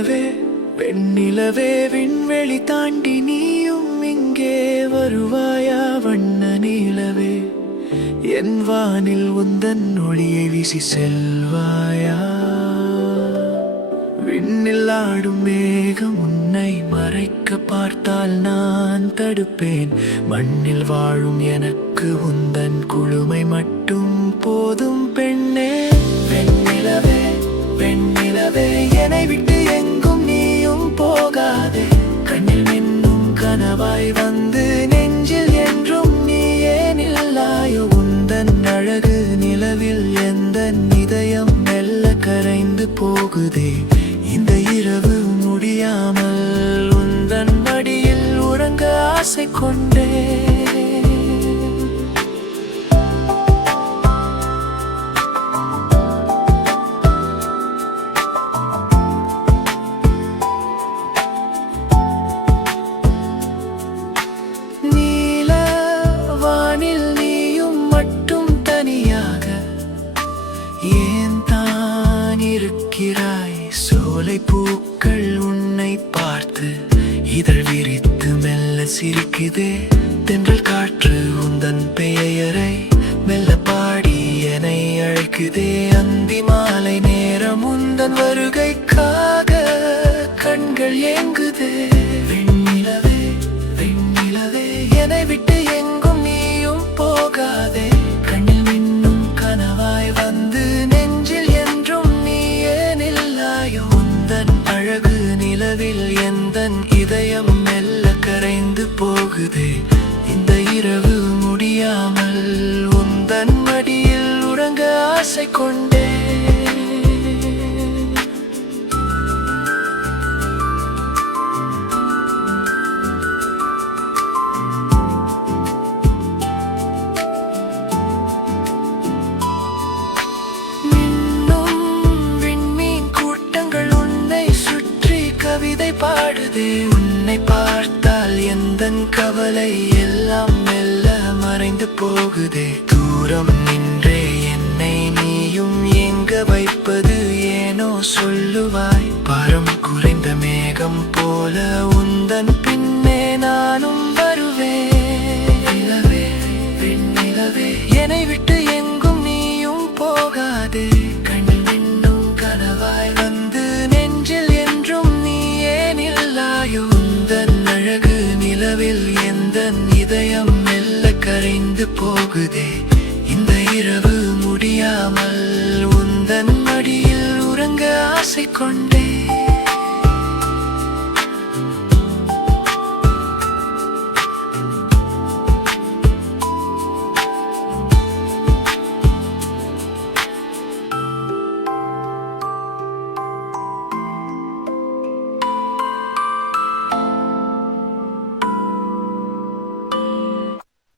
வெண்ணிலவே வெண்ணிலவே விண்வெளி தாண்டி நீயும் இங்கே வருவாயா? வண்ண நீலவே என் வானில் உந்தன் ஒளியை வீசி செல்வாயா? விண்ணில் ஆடும் மேகம் உன்னை மறைக்க பார்த்தால் நான் தடுப்பேன். மண்ணில் வாழும் எனக்கு உந்தன் குளுமை மட்டும் போதும் பெண்ணே. வெண்ணிலவே வெண்ணிலவே என்னை விட்டு எங்கும் நீயும் போகாதே. கண்ணில் மின்னும் கனவாய் வந்து நெஞ்சில் என்றும் நீயே நில்லாயோ? உந்தன் அழகு நிலவில் எந்தன் இதயம் மெல்ல கரைந்து போகுதே. இந்த இரவு முடியாமல் உந்தன் மடியில் உறங்க ஆசை கொண்டே. நீல வானில் நீயும் மட்டும் தனியாக ஏன் தான் இருக்கிறாய்? சோலை பூக்கள் உன்னை பார்த்து இதழ் விரித்து மெல்ல சிரிக்குதே. தென்றல் காற்று உந்தன் பெயரை மெல்ல பாடி என்னை அழைக்குதே. அந்தி மாலை நேரம் உந்தன் வருகைக்காக கண்கள் ஏங்குதே. வெண்ணிலவே வெண்ணிலவே என்னை விட்டு எங்கும் நீயும் போகாதே. கண்ணில் மின்னும் கனவாய் வந்து நெஞ்சில் என்றும் நீயே நில்லாயோ? உந்தன் அழகு நிலவில் எந்தன் இதயம் மெல்ல கரைந்து போகுதே. இந்த இரவு முடியாமல் உந்தன் மடியில் உறங்க ஆசை கொண்டே. கவிதை பாடுதே. உன்னை பார்த்தால் எந்தன் கவலை எல்லாம் மெல்ல மறைந்து போகுதே. தூரம் நின்றே என்னை நீயும் எங்க வைப்பது ஏனோ சொல்லுவாய்? பாரம் குறைந்த மேகம் போல உந்தன் பின்னே நானும் வருவேன். நிலவே வெண்ணிலவே என்னை விட்டு எங்கும் நீயும் போகாதே. கண்ணில் மின்னும் கனவாய் வந்து நெஞ்சில் என்றும் உந்தன் அழகு நிலவில் எந்தன் இதயம் மெல்ல கரைந்து போகுதே. இந்த இரவு முடியாமல் உந்தன் மடியில் உறங்க ஆசை கொண்டே.